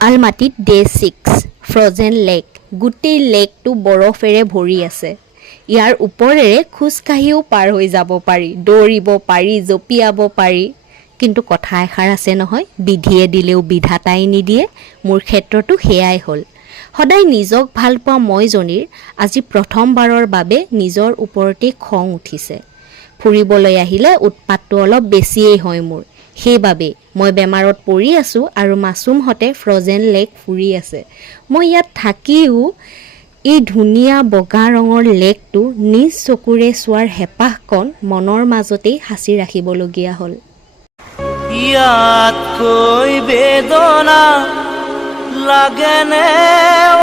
আলমাটিত day 6 frozen lake গোটেই লেকটো বৰফেৰে ভৰি আছে ইয়াৰ ওপৰেৰে খোজকাঢ়িও পাৰ হৈ যাব পাৰি দৌৰিব পাৰি জঁপিয়াব পাৰি কিন্তু কথা এষাৰ আছে নহয় বিধিয়ে দিলেও বিধাতাই নিদিয়ে মোৰ ক্ষেত্ৰতো সেয়াই হ'ল সদায় নিজক ভাল পোৱা মইজনীৰ আজি প্ৰথমবাৰৰ বাবে নিজৰ ওপৰতে খং উঠিছে ফুৰিবলৈ আহিলে উৎপাতটো অলপ বেছিয়েই হয় মোৰ সেইবাবে মই বেমাৰত পৰি আছোঁ আৰু মাছুমহঁতে ফ্ৰজেন লেক ফুৰি আছে মই ইয়াত থাকিও এই ধুনীয়া বগা ৰঙৰ লেকটো নিজ চকুৰে চোৱাৰ হেঁপাহকণ মনৰ মাজতেই সাঁচি ৰাখিবলগীয়া হ'ল ইয়াতকৈ বেদনা লাগেনে